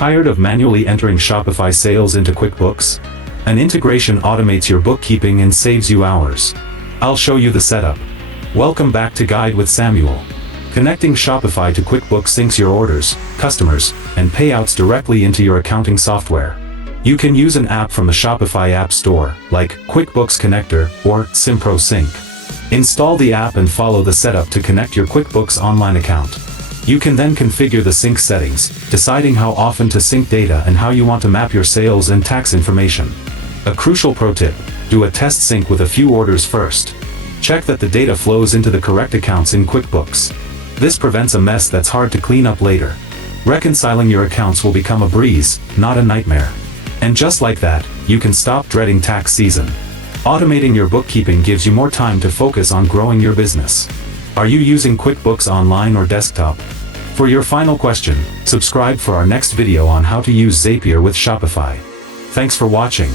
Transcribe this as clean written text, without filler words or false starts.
Tired of manually entering Shopify sales into QuickBooks? An integration automates your bookkeeping and saves you hours. I'll show you the setup. Welcome back to Guide with Samuel. Connecting Shopify to QuickBooks syncs your orders, customers, and payouts directly into your accounting software. You can use an app from the Shopify App Store, like QuickBooks Connector or Simpro Sync. Install the app and follow the setup to connect your QuickBooks online account. You can then configure the sync settings, deciding how often to sync data and how you want to map your sales and tax information. A crucial pro tip: do a test sync with a few orders first. Check that the data flows into the correct accounts in QuickBooks. This prevents a mess that's hard to clean up later. Reconciling your accounts will become a breeze, not a nightmare. And just like that, you can stop dreading tax season. Automating your bookkeeping gives you more time to focus on growing your business. Are you using QuickBooks online or desktop? For your final question, subscribe for our next video on how to use Zapier with Shopify. Thanks for watching.